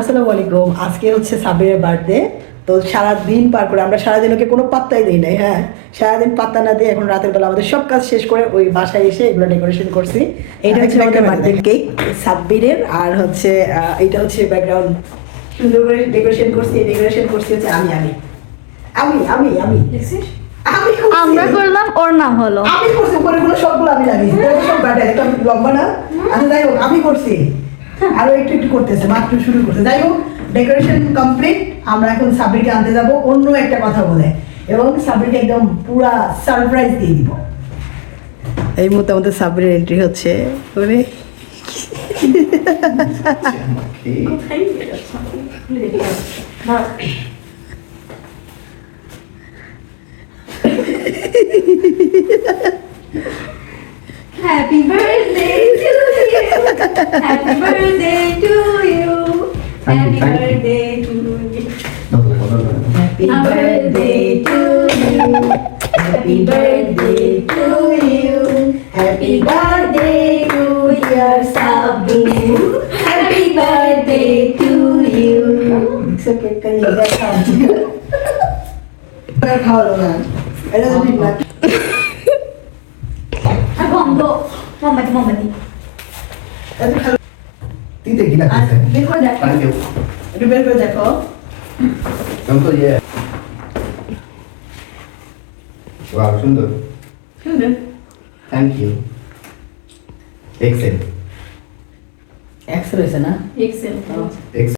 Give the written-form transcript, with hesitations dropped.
আসসালামু আলাইকুম। আজকে হচ্ছে সাবিরের বার্থডে। তো সারাদিন পার করে আমরা সারাদিন ওকে কোনো পাত্তাই দিই নাই। হ্যাঁ, সারাদিন পাত্তা না দিয়ে এখন রাতের বেলা আমাদের সব কাজ শেষ করে ওই বাসায় এসে এগুলো ডেকোরেশন করছি। এটা হচ্ছে আমাদের বার্থডে কেক সাব্বিরের, আর হচ্ছে এটা হচ্ছে ব্যাকগ্রাউন্ড সুন্দর করে ডেকোরেশন করছি। ডেকোরেশন করছি হচ্ছে আমি আমি আমি আমি আমি দেখছিস আমি করছি। আমরা করলাম, ওর নাম হলো। আমি করছি, উপরে গুলো সবগুলো আমি লাগিয়েছি। সব ব্যাটা এটা লম্বা না। আচ্ছা যাই হোক, আমি করছি। আরো একটু একটু করতেছে, মাত্র শুরু করছে। যাই হোক, ডেকোরেশন কমপ্লিট। আমরা এখন সাব্বিরকে আনতে যাব অন্য একটা কথা বলে, এবং সাব্বিরকে একদম পুরা সারপ্রাইজ দিয়ে দিব। এই মুহূর্তে আমাদের সাব্বিরের এন্ট্রি হচ্ছে। ওরে Happy birthday to you. Happy birthday to you. Happy birthday to you. Happy birthday to you. Happy birthday to you. Happy birthday to dear Sabbir. Happy birthday to you. It's okay, can you get something? খাওয়ালো না, এটা তো ঠিক না। আর বন্ধ। মোমবাতি। Tite gila আর kita. বের করে দেখো, Thank you. একটু বের করে দেখো। Contoh ya. Wow, সুন্দর. সুন্দর। Thank you. Excellent. এক্সেল হয়েছে না? এক্সেল। Excellent.